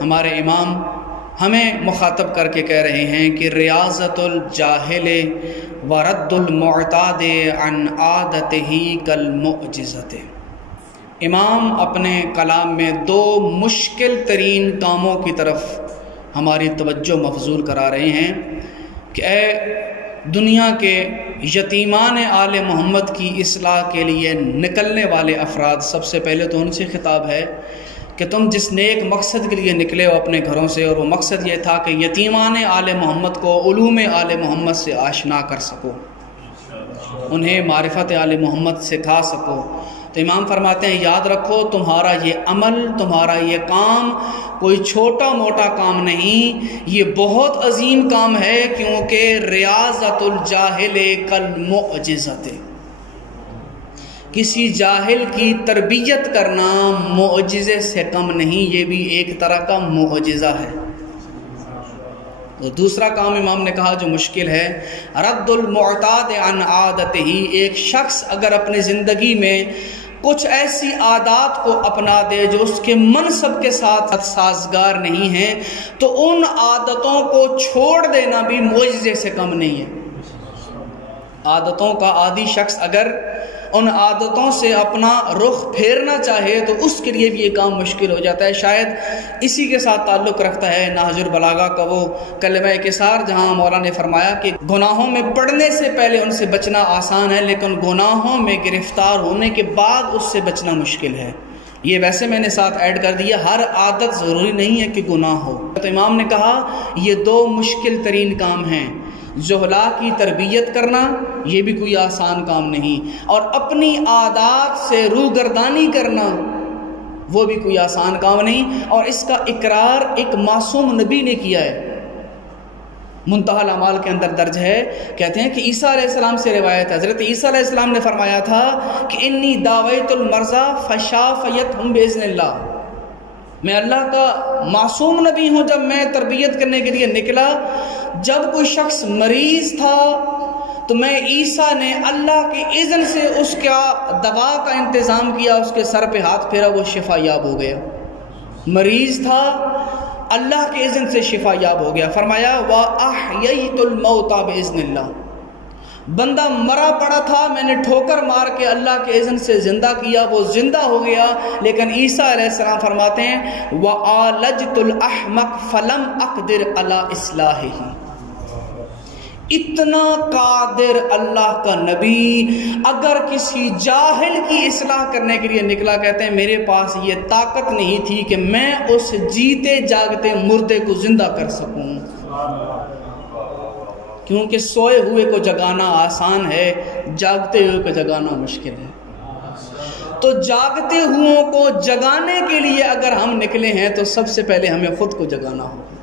ہمارے امام ہمیں مخاطب کر کے کہہ رہے ہیں کہ ریاضت الجاہل ورد المعتاد عن عادتہ کالمعجزۃ۔ امام اپنے کلام میں دو مشکل ترین کاموں کی طرف ہماری توجہ مبذول کرا رہے ہیں کہ اے دنیا کے یتیمان آل محمد کی اصلاح کے لیے نکلنے والے افراد، سب سے پہلے تو ان سے خطاب ہے کہ تم جس نیک مقصد کے لیے نکلے ہو اپنے گھروں سے، اور وہ مقصد یہ تھا کہ یتیمان آل محمد کو علوم آل محمد سے آشنا کر سکو، انہیں معرفت آل محمد سکھا سکو، تو امام فرماتے ہیں یاد رکھو تمہارا یہ عمل، تمہارا یہ کام کوئی چھوٹا موٹا کام نہیں، یہ بہت عظیم کام ہے، کیونکہ ریاضت الجاہل کالمعجزۃ، کسی جاہل کی تربیت کرنا معجزے سے کم نہیں، یہ بھی ایک طرح کا معجزہ ہے۔ تو دوسرا کام امام نے کہا جو مشکل ہے، رد المعتاد عن عادتہ، ایک شخص اگر اپنی زندگی میں کچھ ایسی عادات کو اپنا دے جو اس کے منصب کے ساتھ سازگار نہیں ہیں، تو ان عادتوں کو چھوڑ دینا بھی معجزے سے کم نہیں ہے۔ عادتوں کا عادی شخص اگر ان عادتوں سے اپنا رخ پھیرنا چاہے تو اس کے لیے بھی یہ کام مشکل ہو جاتا ہے۔ شاید اسی کے ساتھ تعلق رکھتا ہے نہج البلاغہ کا وہ کلمہ کثار، جہاں مولانا نے فرمایا کہ گناہوں میں پڑنے سے پہلے ان سے بچنا آسان ہے، لیکن گناہوں میں گرفتار ہونے کے بعد اس سے بچنا مشکل ہے۔ یہ ویسے میں نے ساتھ ایڈ کر دیا، ہر عادت ضروری نہیں ہے کہ گناہ ہو۔ تو امام نے کہا یہ دو مشکل ترین کام ہیں، جہلا کی تربیت کرنا یہ بھی کوئی آسان کام نہیں، اور اپنی عادات سے روگردانی کرنا وہ بھی کوئی آسان کام نہیں، اور اس کا اقرار ایک معصوم نبی نے کیا ہے۔ منتہی الاعمال کے اندر درج ہے، کہتے ہیں کہ عیسیٰ علیہ السلام سے روایت ہے، حضرت عیسیٰ علیہ السلام نے فرمایا تھا کہ انی دعویت المرضى فشافیتهم باذن اللہ، میں اللہ کا معصوم نبی ہوں۔ جب میں تربیت کرنے کے لیے نکلا، جب کوئی شخص مریض تھا تو میں عیسیٰ نے اللہ کے اذن سے اس کا دوا کا انتظام کیا، اس کے سر پہ ہاتھ پھیرا، وہ شفا یاب ہو گیا۔ مریض تھا، اللہ کے اذن سے شفا یاب ہو گیا۔ فرمایا وَأَحْيَيْتُ الْمَوْتَى بِإِذْنِ اللَّهِ، بندہ مرا پڑا تھا، میں نے ٹھوکر مار کے اللہ کے اذن سے زندہ کیا، وہ زندہ ہو گیا۔ لیکن عیسیٰ علیہ السلام فرماتے ہیں وَعَالَجْتُ الْأَحْمَقَ فَلَمْ أَقْدِرْ عَلَىٰ إِصْلَاحِهِ، اتنا قادر اللہ کا نبی اگر کسی جاہل کی اصلاح کرنے کے لیے نکلا، کہتے ہیں میرے پاس یہ طاقت نہیں تھی کہ میں اس جیتے جاگتے مردے کو زندہ کر سکوں، کیونکہ سوئے ہوئے کو جگانا آسان ہے، جاگتے ہوئے کو جگانا مشکل ہے۔ تو جاگتے ہوئوں کو جگانے کے لیے اگر ہم نکلے ہیں تو سب سے پہلے ہمیں خود کو جگانا ہوگا۔